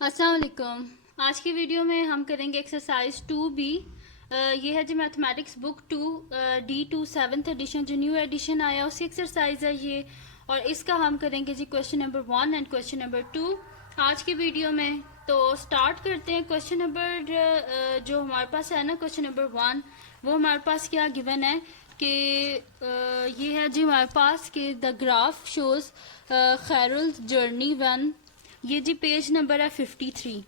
अस्सलाम वालेकुम। आज की वीडियो में हम करेंगे एक्सरसाइज 2B। ये है जी mathematics book 2 D2 7th edition, जो न्यू एडिशन आया उसकी एक्सरसाइज है ये। और इसका हम करेंगे जी question number 1 and question number 2 आज की वीडियो में। तो स्टार्ट करते हैं। क्वेश्चन नंबर जो हमारे पास है ना, क्वेश्चन नंबर 1, वो हमारे पास क्या गिवन है कि ये है जी हमारे पास कि the graph shows Khairul journey one. ये जी पेज नंबर है 53।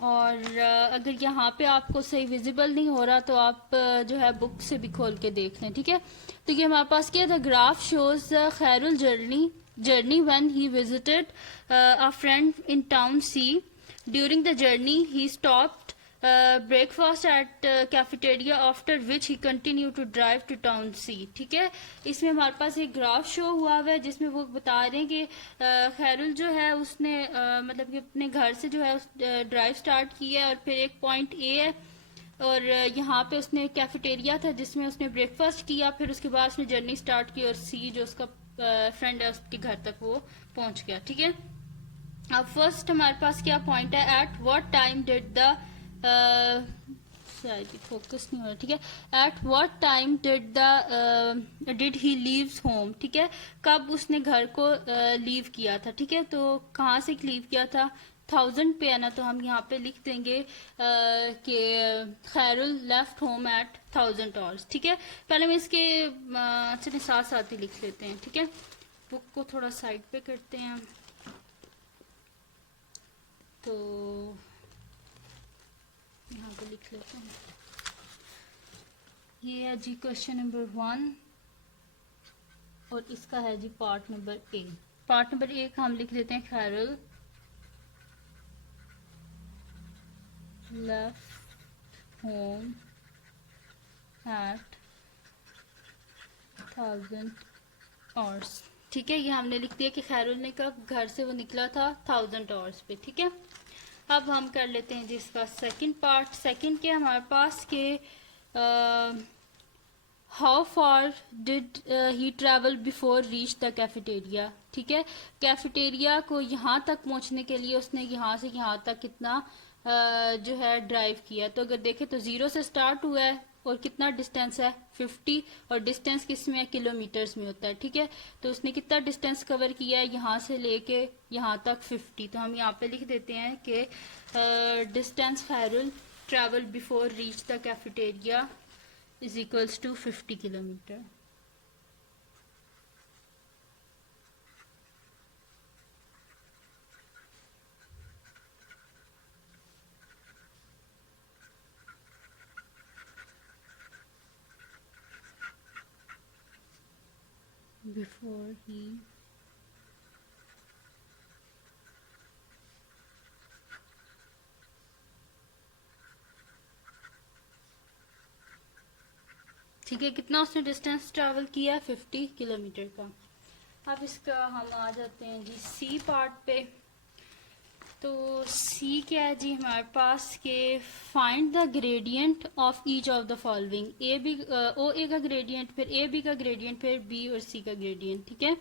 और अगर यहाँ पे आपको सही विजिबल नहीं हो रहा तो आप जो है बुक से भी खोल के देख लें, ठीक है। तो ये हमारे पास क्या था, graph shows Khairul journey when he visited a friend in town C. During the journey he stopped breakfast at cafeteria after which he continue to drive to town C. ठीक है, इसमें हमारे पास एक ग्राफ शो हुआ हुआ है जिसमें वो बता रहे हैं कि खैरुल जो है उसने मतलब कि अपने घर से जो है ड्राइव स्टार्ट की है और फिर एक पॉइंट ए है और यहाँ पे उसने कैफेटेरिया था जिसमें उसने ब्रेकफास्ट किया, फिर उसके बाद उसने जर्नी स्टार्ट की और सी जो उसका फ्रेंड है उसके घर तक वो पहुंच गया। ठीक है, अब फर्स्ट हमारे पास क्या पॉइंट है, at what time did the focus नहीं हो रहा, ठीक है। At what time did he leaves home, ठीक है, कब उसने घर को लीव किया था। ठीक है, तो कहाँ से लीव किया था, 1000 पे है ना, तो हम यहाँ पे लिख देंगे कि खैरुल लेफ्ट होम एट 1000 आवर्स। ठीक है, पहले मैं इसके चलिए साथ साथ ही लिख लेते हैं। ठीक है, बुक को थोड़ा साइड पे करते हैं। तो यहाँ पे लिख लेते हैं, ये है जी क्वेश्चन नंबर 1 और इसका है जी part number A. Part number A का हम लिख लेते हैं, Khairul left home at 1000 hours. ठीक है, ये हमने लिख दिया कि खैरुल ने कब घर से वो निकला था 1000 आवर्स पे। ठीक है, अब हम कर लेते हैं जी इसका सेकंड पार्ट। सेकंड के हमारे पास के how far did he travel before reach the cafeteria. ठीक है, कैफेटेरिया को यहाँ तक पहुँचने के लिए उसने यहाँ से यहाँ तक कितना जो है ड्राइव किया। तो अगर देखें तो 0 से स्टार्ट हुआ है और कितना डिस्टेंस है 50, और डिस्टेंस किस में है, किलोमीटर्स में होता है। ठीक है, तो उसने कितना डिस्टेंस कवर किया है यहाँ से लेके यहाँ तक 50। तो हम यहाँ पे लिख देते हैं कि distance Khairul travel before reach the cafeteria is equals to 50 kilometer. Before he ठीक है, कितना उसने डिस्टेंस ट्रैवल किया, 50 किलोमीटर का। अब इसका हम आ जाते हैं जी सी पार्ट पे। तो सी क्या है जी हमारे पास के find the gradient of each of the following. A B O A का ग्रेडियंट, फिर ए बी का ग्रेडियंट, फिर बी और सी का ग्रेडियंट। ठीक है,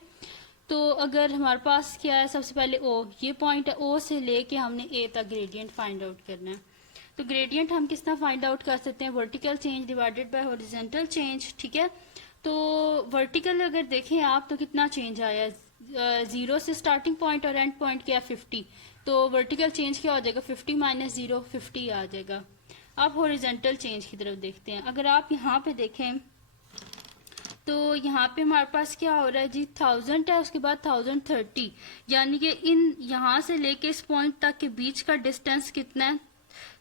तो अगर हमारे पास क्या है, सबसे पहले ओ, ये पॉइंट है, ओ से लेके हमने ए तक ग्रेडियंट फाइंड आउट करना है। तो ग्रेडियंट हम किस तरह फाइंड आउट कर सकते हैं, vertical change divided by horizontal change. ठीक है, तो वर्टिकल अगर देखें आप तो कितना चेंज आया है, 0 से स्टार्टिंग पॉइंट और एंड पॉइंट क्या है 50। तो वर्टिकल चेंज क्या हो जाएगा, 50 माइनस 0 50 आ जाएगा। अब हॉरिजॉन्टल चेंज की तरफ देखते हैं। अगर आप यहाँ पे देखें तो यहाँ पे हमारे पास क्या हो रहा है जी, 1000 है, उसके बाद 1030, यानी कि इन यहाँ से लेके इस पॉइंट तक के बीच का डिस्टेंस कितना है,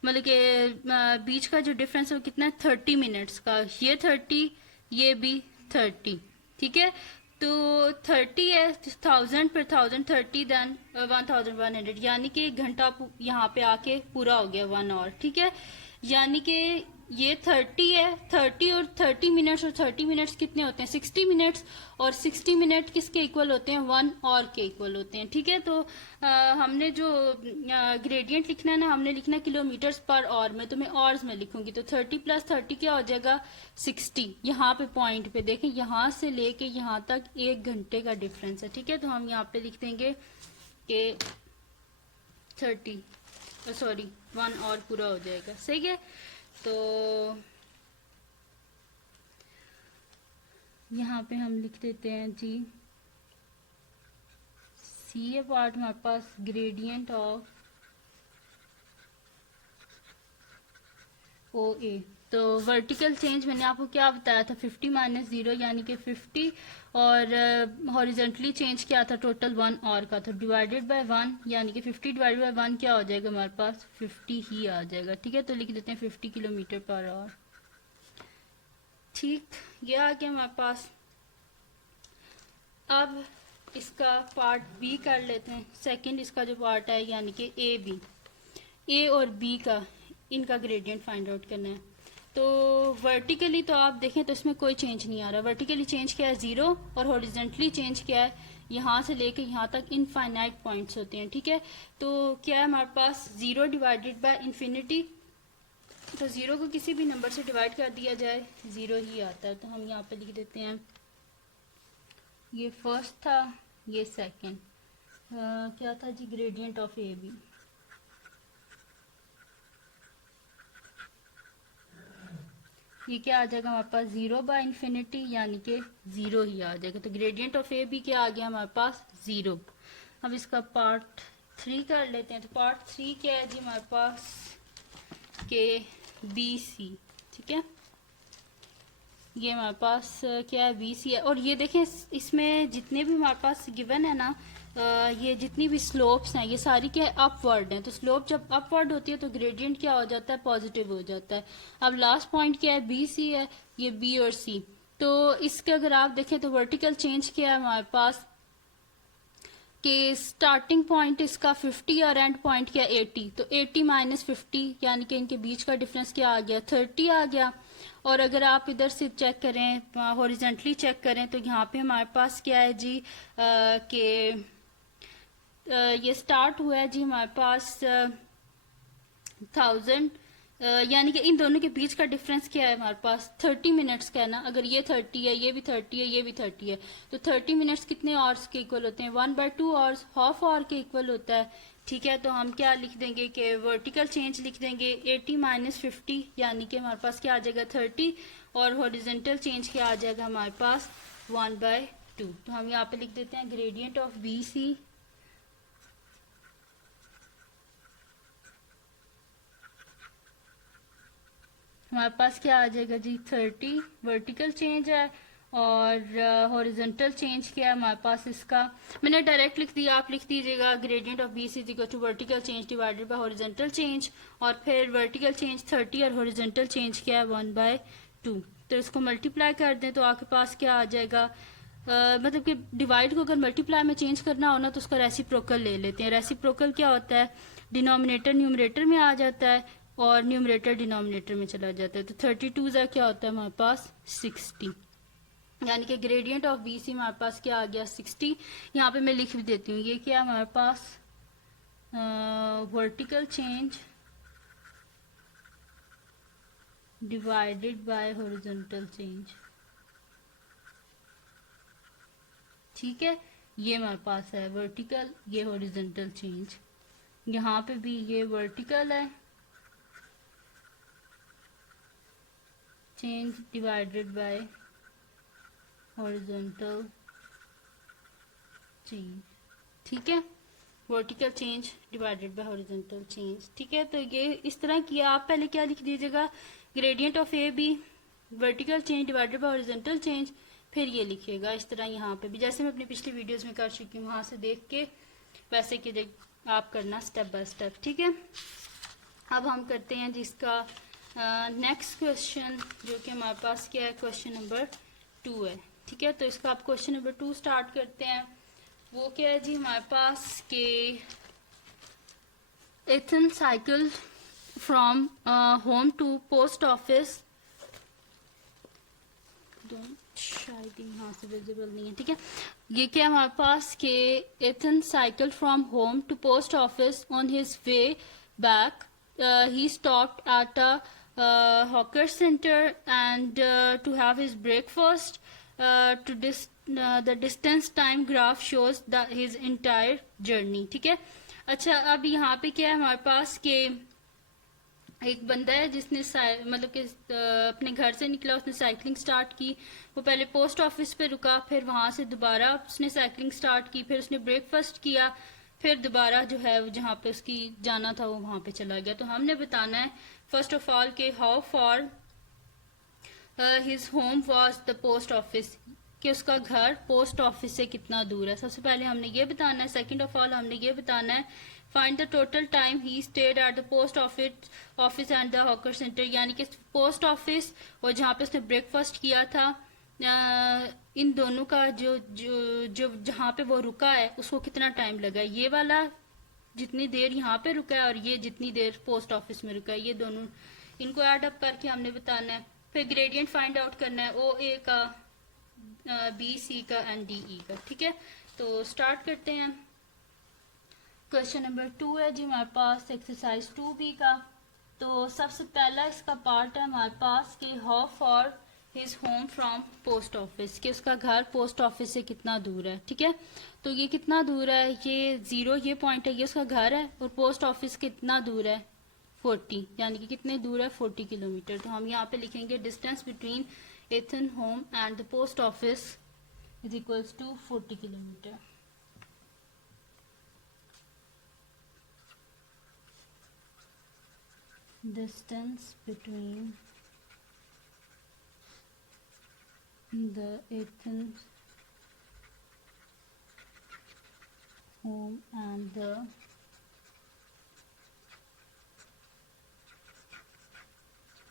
मतलब कि बीच का जो डिफरेंस है वो कितना है, 30 मिनट्स का। ये 30, ये भी 30। ठीक है, तो 30 है 1000 पर 1030 देन 1100, यानी कि 1 घंटा यहाँ पे आके पूरा हो गया, 1 आवर। ठीक है, यानी कि ये 30 है, 30 और 30 मिनट्स, और 30 मिनट्स कितने होते हैं, 60 मिनट्स, और 60 मिनट किसके इक्वल होते हैं, 1 आवर के इक्वल होते हैं। ठीक है, तो हमने जो ग्रेडियंट लिखना है ना, हमने लिखना है किलोमीटर्स पर आवर में, तो मैं आवर्स में लिखूंगी। तो 30 प्लस 30 क्या हो जाएगा, 60। यहाँ पे पॉइंट पे देखें, यहाँ से लेके यहाँ तक 1 घंटे का डिफरेंस है। ठीक है, तो हम यहाँ पे लिख देंगे कि 30 सॉरी 1 और पूरा हो जाएगा, सही है। तो यहाँ पे हम लिख देते हैं जी सी पार्ट हमारे पास ग्रेडियंट ऑफ ओ ए। तो वर्टिकल चेंज मैंने आपको क्या बताया था, 50 माइनस 0 यानी कि 50, और हॉरिजेंटली चेंज क्या था, टोटल 1 और का, तो डिवाइडेड बाय 1 यानी कि 50 डिवाइडेड बाय 1 क्या हो जाएगा हमारे पास, 50 ही आ जाएगा। ठीक है, तो लिख देते हैं 50 किलोमीटर पर आवर। ठीक, ये आ गया हमारे पास। अब इसका पार्ट बी कर लेते हैं। सेकंड इसका जो पार्ट है यानी कि ए बी, ए और बी का इनका ग्रेडियंट फाइंड आउट करना है। तो वर्टिकली तो आप देखें तो इसमें कोई चेंज नहीं आ रहा। वर्टिकली चेंज क्या है 0, और हॉरिजेंटली चेंज क्या है, यहाँ से लेके यहाँ तक इनफाइनाइट पॉइंट्स होते हैं। ठीक है, तो क्या है हमारे पास 0 डिवाइडेड बाय इन्फिनिटी, तो 0 को किसी भी नंबर से डिवाइड कर दिया जाए 0 ही आता है। तो हम यहाँ पे लिख देते हैं, ये फर्स्ट था, ये सेकंड, क्या था जी, ग्रेडियंट ऑफ ए बी। ये क्या आ जाएगा हमारे पास 0 बाय इन्फिनिटी यानी कि 0 ही आ जाएगा। तो ग्रेडियंट ऑफ ए बी क्या आ गया हमारे पास 0। अब इसका पार्ट 3 कर लेते हैं। तो पार्ट 3 क्या है जी हमारे पास, के बी सी। ठीक है, ये हमारे पास क्या है बी सी है। और ये देखें इसमें जितने भी हमारे पास गिवन है ना, ये जितनी भी स्लोप्स हैं ये सारी क्या है अपवर्ड हैं। तो स्लोप जब अपवर्ड होती है तो ग्रेडियंट क्या हो जाता है, पॉजिटिव हो जाता है। अब लास्ट पॉइंट क्या है, बी सी है, ये बी और सी। तो इसके अगर आप देखें तो वर्टिकल चेंज क्या है हमारे पास, कि स्टार्टिंग पॉइंट इसका 50 और एंड पॉइंट क्या 80। तो 80 माइनस 50 यानी कि इनके बीच का डिफरेंस क्या आ गया, 30 आ गया। और अगर आप इधर से चेक करें, हॉरिजेंटली चेक करें, तो यहाँ पे हमारे पास क्या है जी कि ये स्टार्ट हुआ है जी हमारे पास 1000, यानी कि इन दोनों के बीच का डिफरेंस क्या है हमारे पास 30 मिनट्स का है ना। अगर ये 30 है, ये भी 30 है, ये भी 30 है, तो 30 मिनट्स कितने आवर्स के इक्वल होते हैं, 1/2 आवर्स, हाफ आवर के इक्वल होता है। ठीक है, तो हम क्या लिख देंगे कि वर्टिकल चेंज लिख देंगे 80 माइनस 50 यानी कि हमारे पास क्या आ जाएगा 30, और हॉरिजेंटल चेंज क्या आ जाएगा हमारे पास 1/2। तो हम यहाँ पे लिख देते हैं ग्रेडियंट ऑफ बी सी हमारे पास क्या आ जाएगा जी 30 वर्टिकल चेंज है, और हॉरिजॉन्टल चेंज क्या है हमारे पास, इसका मैंने डायरेक्ट लिख दिया, आप लिख दीजिएगा gradient of B C equal to vertical change divided by horizontal change, और फिर वर्टिकल चेंज 30 और हॉरिजॉन्टल चेंज क्या है 1/2। तो इसको मल्टीप्लाई कर दें तो आपके पास क्या आ जाएगा, मतलब कि डिवाइड को अगर मल्टीप्लाई में चेंज करना हो ना तो उसका रेसिप्रोकल ले लेते हैं। रेसिप्रोकल क्या होता है, डिनोमिनेटर न्यूमरेटर में आ जाता है और न्यूमरेटर डिनोमिनेटर में चला जाता है। तो 32 का क्या होता है हमारे पास 60, यानी कि ग्रेडियंट ऑफ बी सी हमारे पास क्या आ गया 60। यहाँ पे मैं लिख भी देती हूँ, ये क्या हमारे पास vertical change divided by horizontal change. ठीक है, ये हमारे पास है वर्टिकल, ये हॉरिजॉन्टल चेंज। यहाँ पे भी ये वर्टिकल है change divided by horizontal change. ठीक है, vertical change divided by horizontal change. ठीक है, तो ये इस तरह किया। आप पहले क्या लिख दीजिएगा, gradient of A B vertical change divided by horizontal change, फिर ये लिखिएगा इस तरह यहाँ पे भी, जैसे मैं अपनी पिछली वीडियोस में कर चुकी हूँ, वहां से देख के वैसे कि आप करना स्टेप बाय स्टेप। ठीक है, अब हम करते हैं जिसका नेक्स्ट क्वेश्चन, जो कि हमारे पास क्या है, क्वेश्चन नंबर 2 है। ठीक है, तो इसका आप क्वेश्चन नंबर 2 स्टार्ट करते हैं। वो क्या है जी हमारे पास के Ethan cycle from home to post office, शायद यहाँ से विजिबल नहीं है। ठीक है, ये क्या हमारे पास के Ethan cycle from home to post office on his way back he stopped at a hawker center and to have his breakfast. The distance time graph shows his entire journey. ठीक है, अच्छा, अब यहाँ पे क्या है हमारे पास के एक बंदा है जिसने मतलब कि अपने घर से निकला, उसने साइकिलिंग स्टार्ट की। वो पहले पोस्ट ऑफिस पे रुका, फिर वहां से दोबारा उसने साइकिलिंग स्टार्ट की, फिर उसने ब्रेकफास्ट किया, फिर दोबारा जो है जहाँ पे उसकी जाना था वो वहां पे चला गया। तो हमने बताना है फर्स्ट ऑफ ऑल के how for his home was the post office, कि उसका घर पोस्ट ऑफिस से कितना दूर है। सबसे पहले हमने ये बताना है। सेकंड ऑफ ऑल हमने ये बताना है find the total time he stayed at the post office and the hawker centre, यानी कि पोस्ट ऑफिस और जहाँ पे उसने ब्रेकफास्ट किया था, इन दोनों का जो जो जो जहाँ पे वो रुका है उसको कितना टाइम लगा। ये वाला जितनी देर यहाँ पे रुका है और ये जितनी देर पोस्ट ऑफिस में रुका है, ये दोनों इनको ऐड अप करके हमने बताना है। फिर ग्रेडियंट फाइंड आउट करना है ओ ए का, बी सी का एंड डी ई का। ठीक है, तो स्टार्ट करते हैं। क्वेश्चन नंबर 2 है जी हमारे पास एक्सरसाइज 2B का। तो सबसे पहला इसका पार्ट है हमारे पास कि how for his home from post office, कि उसका घर पोस्ट ऑफिस से कितना दूर है। ठीक है, तो ये कितना दूर है, ये 0 ये पॉइंट है, ये उसका घर है, और पोस्ट ऑफिस कितना दूर है 40, यानी कि कितने दूर है 40 किलोमीटर। तो हम यहाँ पे लिखेंगे distance between Ethan home and the post office is equals to 40 kilometre. Distance between the Athens home and the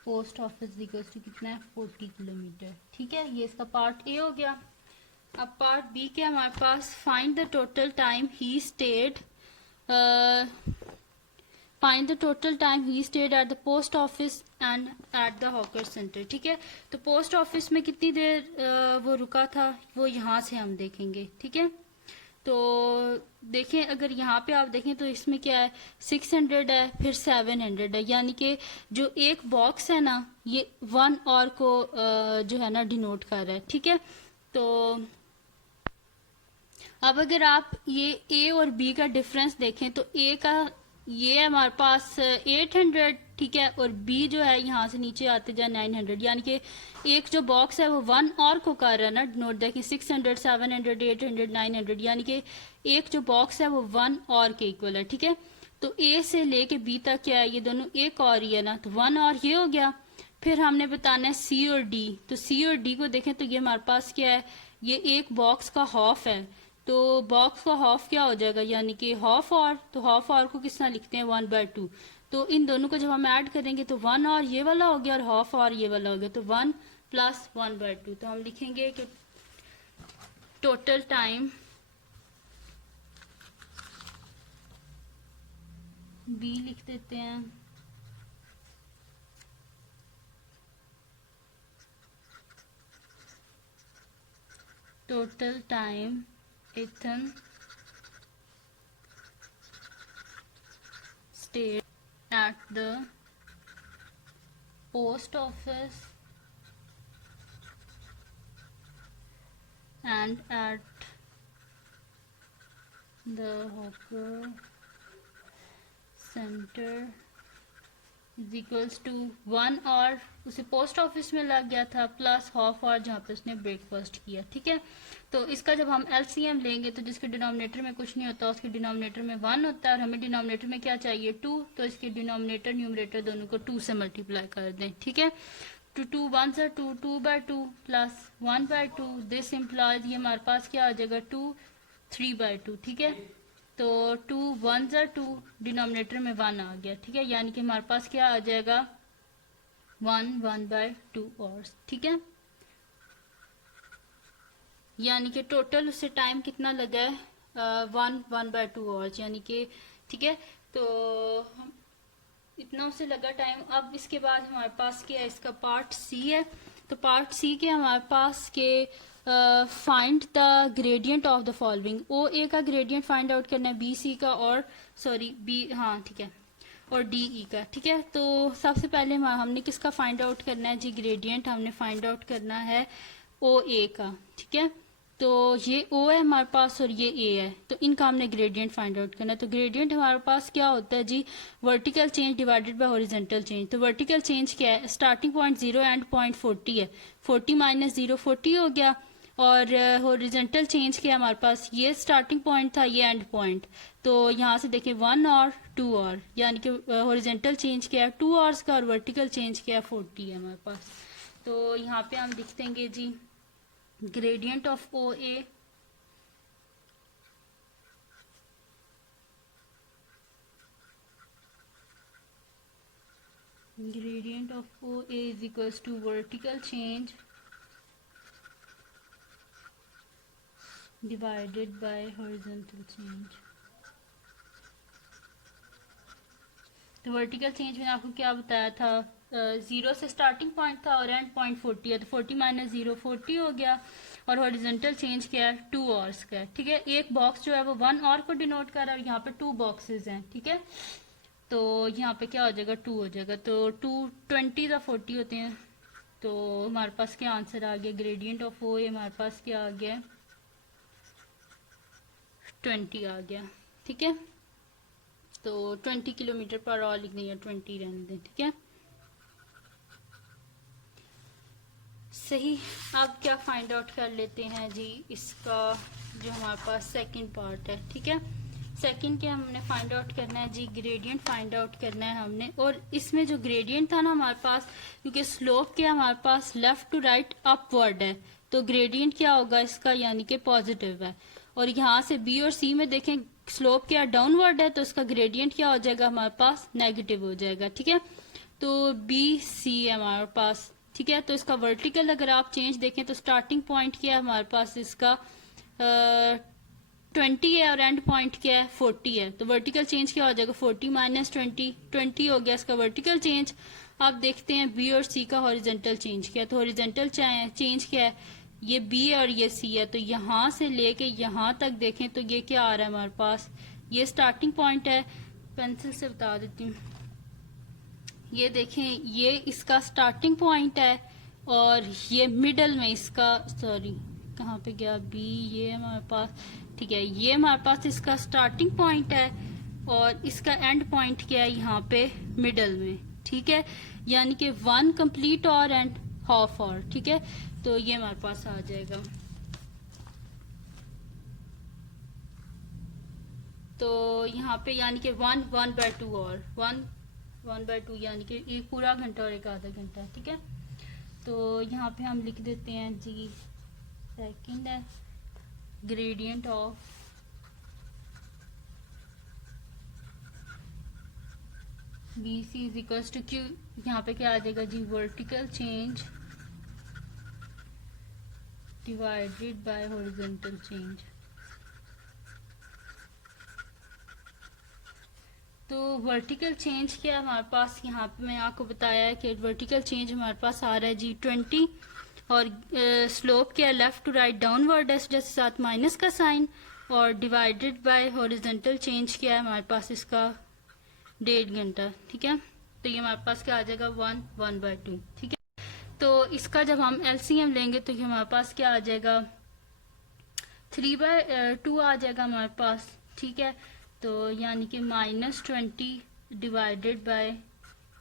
post office equals to कितना है 40 किलोमीटर। ठीक है, ये इसका पार्ट ए हो गया। अब पार्ट बी के हमारे पास find the total time he stayed, find the total time he stayed at the post office and at the hawker centre. ठीक है, तो पोस्ट ऑफिस में कितनी देर वो रुका था वो यहाँ से हम देखेंगे। ठीक है, तो देखें अगर यहाँ पे आप देखें तो इसमें क्या है 600 है, फिर 700 है, यानी कि जो एक बॉक्स है ना ये 1 और को जो है ना डिनोट कर रहा है। ठीक है, तो अब अगर आप ये ए और बी का डिफरेंस देखें तो ए का ये है हमारे पास 800, ठीक है, और बी जो है यहाँ से नीचे आते जाए 900, यानी कि एक जो बॉक्स है वो 1 और को कर रहा है ना नोट देखें 600 700 800 900, यानी कि एक जो बॉक्स है वो 1 और के इक्वल है। ठीक है, तो ए से लेके बी तक क्या है, ये दोनों एक और ही है ना, तो 1 और ये हो गया। फिर हमने बताना है सी और डी, तो सी और डी को देखें तो ये हमारे पास क्या है, ये एक बॉक्स का हाफ है, तो बॉक्स का हाफ क्या हो जाएगा, यानी कि हाफ और, तो हाफ और को किस तरह लिखते हैं 1/2, तो इन दोनों को जब हम ऐड करेंगे तो 1 और ये वाला हो गया और हाफ और ये वाला हो गया, तो 1 + 1/2। तो हम लिखेंगे कि टोटल टाइम बी लिख देते हैं, total time Ethan stayed at the post office and at the hawker center is equals to 1 और उसे पोस्ट ऑफिस में लग गया था प्लस हाफ और जहाँ पे उसने ब्रेकफास्ट किया। ठीक है, तो इसका जब हम एलसीएम लेंगे तो जिसके डिनोमिनेटर में कुछ नहीं होता उसके डिनोमिनेटर में 1 होता है, और हमें डिनोमिनेटर में क्या चाहिए 2, तो इसके डिनोमिनेटर न्यूमरेटर दोनों को 2 से मल्टीप्लाई कर दें। ठीक है, 2 1 से 2 2/2 प्लस 1/2, दिस इम्प्लॉयज ये हमारे पास क्या आ जाएगा 2 3/2। ठीक है, तो 2 1 से 2 डिनोमिनेटर में 1 आ गया। ठीक है, यानी कि हमारे पास क्या आ जाएगा 1 1/2 और। ठीक है, यानी कि टोटल उससे टाइम कितना लगा है 1 1/2 और, यानी कि ठीक है, तो इतना उसे लगा टाइम। अब इसके बाद हमारे पास क्या है, इसका पार्ट सी है। तो पार्ट सी के हमारे पास के find the gradient of the following, O A का ग्रेडियंट फाइंड आउट करना है, बी सी का और सॉरी बी हाँ ठीक है और डी ई का। ठीक है, तो सबसे पहले हमने किसका फाइंड आउट करना है जी, ग्रेडियंट हमने फाइंड आउट करना है ओ ए का। ठीक है, तो ये O है हमारे पास और ये A है, तो इनका हमने ग्रेडियंट फाइंड आउट करना है। तो ग्रेडियंट हमारे पास क्या होता है जी, vertical change divided by horizontal change. तो वर्टिकल चेंज क्या है, स्टार्टिंग पॉइंट 0 एंड पॉइंट 40 है, 40 माइनस 0 40 हो गया। और हॉरिजॉन्टल चेंज क्या है हमारे पास, ये स्टार्टिंग पॉइंट था, ये एंड पॉइंट। तो यहाँ से देखें 1 और 2 और, यानी कि हॉरिजॉन्टल चेंज क्या है 2 आवर्स का, और वर्टिकल चेंज क्या है 40 है हमारे पास। तो यहाँ पे हम लिख देंगे जी gradient of OA is equals to vertical change divided by horizontal change। तो वर्टिकल चेंज मैंने आपको क्या बताया था, 0 से स्टार्टिंग पॉइंट था और एंड पॉइंट 40 है, तो 40 माइनस 0 40 हो गया। और हॉरिजॉन्टल चेंज क्या है 2 आवर्स का है, ठीक है। एक बॉक्स जो है वो 1 आवर को डिनोट कर रहा है और यहाँ पे 2 बॉक्सेस हैं, ठीक है। तो यहाँ पे क्या हो जाएगा 2 हो जाएगा, तो 2 20 या 40 होते हैं। तो हमारे पास क्या आंसर आ गया, ग्रेडियंट ऑफ ओ हमारे पास क्या आ गया 20 आ गया, ठीक है। तो 20 किलोमीटर पर आवर लिख देंगे, 20 रहने दें, ठीक है। सही। अब क्या फाइंड आउट कर लेते हैं जी, इसका जो हमारे पास सेकंड पार्ट है, ठीक है। सेकंड क्या हमने फाइंड आउट करना है जी, ग्रेडियंट फाइंड आउट करना है हमने। और इसमें जो ग्रेडियंट था ना हमारे पास, क्योंकि स्लोप क्या हमारे पास लेफ्ट टू राइट अपवर्ड है, तो ग्रेडियंट क्या होगा इसका, यानी कि पॉजिटिव है। और यहाँ से बी और सी में देखें स्लोप क्या डाउनवर्ड है, तो इसका ग्रेडियंट क्या हो जाएगा हमारे पास नेगेटिव हो जाएगा, ठीक है। तो बी सी है हमारे पास, ठीक है। तो इसका वर्टिकल अगर आप चेंज देखें तो स्टार्टिंग पॉइंट क्या है हमारे पास इसका 20 है और एंड पॉइंट क्या है 40 है। तो वर्टिकल चेंज क्या हो जाएगा 40 माइनस 20 हो गया इसका वर्टिकल चेंज। आप देखते हैं बी और सी का हॉरिजॉन्टल चेंज क्या है, तो हॉरिजॉन्टल चेंज क्या है, ये बी और ये सी है। तो यहाँ से लेके यहाँ तक देखें तो ये क्या आ रहा है हमारे पास, ये स्टार्टिंग पॉइंट है, पेंसिल से बता देती हूँ। ये देखें ये इसका स्टार्टिंग पॉइंट है और ये मिडल में इसका, सॉरी कहाँ पे गया बी, ये हमारे पास, ठीक है। ये हमारे पास इसका स्टार्टिंग पॉइंट है और इसका एंड पॉइंट क्या है यहाँ पे मिडल में, ठीक है। यानी कि 1 कंप्लीट और एंड हाफ और, ठीक है। तो ये हमारे पास आ जाएगा। तो यहाँ पे यानी कि 1/2 और 1/2 यानी कि एक पूरा घंटा और एक आधा घंटा, ठीक है। तो यहाँ पे हम लिख देते हैं जी सेकंड है gradient of B C is equals to Q, यहाँ पे क्या आ जाएगा जी vertical change divided by horizontal change. तो वर्टिकल चेंज क्या है हमारे पास, यहाँ पे मैं आपको बताया है कि वर्टिकल चेंज हमारे पास आ रहा है जी 20 और स्लोप क्या है लेफ्ट टू राइट डाउनवर्ड है, जैसे साथ माइनस का साइन, और डिवाइडेड बाय हॉरिजॉन्टल चेंज क्या है हमारे पास इसका 1.5 घंटा, ठीक है। तो ये हमारे पास क्या आ जाएगा 1/2, ठीक है। तो इसका जब हम एलसीएम लेंगे तो ये हमारे पास क्या आ जाएगा 3/2 आ जाएगा हमारे पास, ठीक है। तो यानी कि -20 डिवाइडेड बाय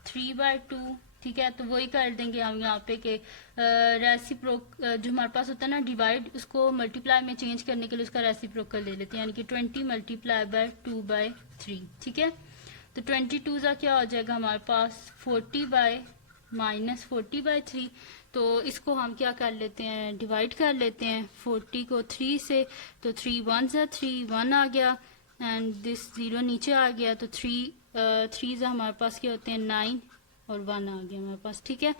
3/2, ठीक है। तो वही कर देंगे हम यहाँ पे कि रेसिप्रोक जो हमारे पास होता है ना डिवाइड, उसको मल्टीप्लाई में चेंज करने के लिए उसका रेसिप्रोकल ले लेते हैं, यानी कि 20 मल्टीप्लाई बाय 2/3, ठीक है। तो 22 का क्या हो जाएगा हमारे पास 40/-40/3। तो इसको हम क्या कर लेते हैं डिवाइड कर लेते हैं 40 को 3 से, तो 3 1 3 1 आ गया एंड दिस 0 नीचे आ गया, तो 3 हमारे पास क्या होते हैं 9 और 1 आ गया हमारे पास, ठीक है।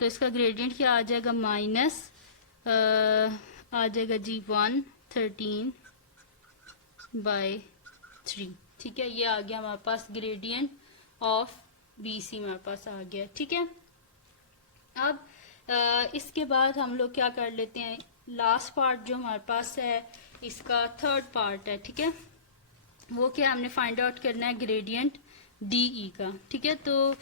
तो इसका ग्रेडियंट क्या आ जाएगा माइनस आ जाएगा जी 113/3, ठीक है। ये आ गया हमारे पास ग्रेडियंट ऑफ बी सी हमारे पास आ गया, ठीक है। अब इसके बाद हम लोग क्या कर लेते हैं, लास्ट पार्ट जो हमारे पास है इसका थर्ड पार्ट है, ठीक है। वो क्या हमने फाइंड आउट करना है ग्रेडियंट डीई का, ठीक है। तो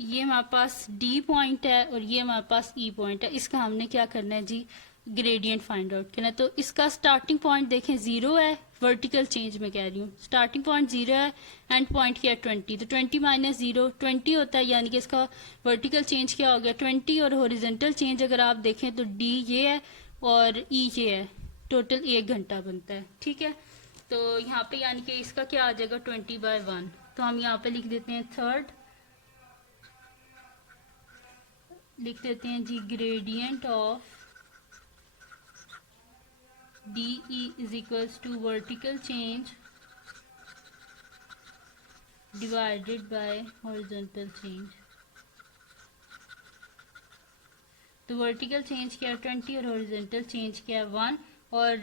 ये हमारे पास डी पॉइंट है और ये हमारे पास ई पॉइंट है, इसका हमने क्या करना है जी ग्रेडियंट फाइंड आउट करना है। तो इसका स्टार्टिंग पॉइंट देखें 0 है, वर्टिकल चेंज में कह रही हूँ, स्टार्टिंग पॉइंट 0 है, एंड पॉइंट क्या है 20, तो 20 माइनस 0 20 होता है, यानी कि इसका वर्टिकल चेंज क्या हो गया 20, और हॉरिजॉन्टल चेंज अगर आप देखें तो डी ये है और ई ये है, टोटल 1 घंटा बनता है। ठीक है, तो यहाँ पे यानी कि इसका क्या आ जाएगा 20/1, तो हम यहाँ पे लिख देते हैं थर्ड, लिख देते हैं जी gradient of DE is equals to vertical change divided by horizontal change। तो वर्टिकल चेंज क्या है 20 और हॉरिजॉन्टल चेंज क्या है 1, और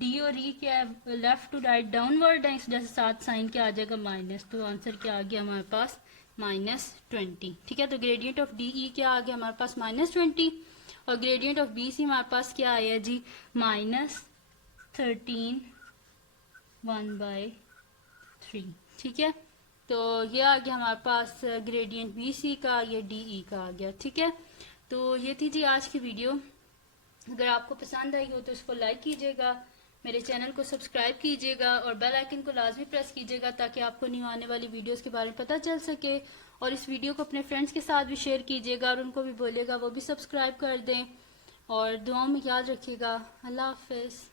डी और ई क्या है लेफ्ट टू राइट डाउनवर्ड है, इस वजह से साथ साइन क्या आ जाएगा माइनस, तो आंसर क्या आ गया हमारे पास -20। ठीक है, तो ग्रेडियंट ऑफ डी ई क्या आ गया हमारे पास -20, और ग्रेडियंट ऑफ बी सी हमारे पास क्या आया जी -13 1/3। ठीक है, तो ये आ गया हमारे पास ग्रेडियंट बी सी का, ये डी ई का आ गया। ठीक है, तो ये थी जी आज की वीडियो। अगर आपको पसंद आई हो तो इसको लाइक कीजिएगा, मेरे चैनल को सब्सक्राइब कीजिएगा और बेल आइकन को लाजमी प्रेस कीजिएगा ताकि आपको न्यू आने वाली वीडियोस के बारे में पता चल सके। और इस वीडियो को अपने फ्रेंड्स के साथ भी शेयर कीजिएगा और उनको भी बोलिएगा वो भी सब्सक्राइब कर दें, और दुआओं में याद रखिएगा। अल्लाह हाफिज़।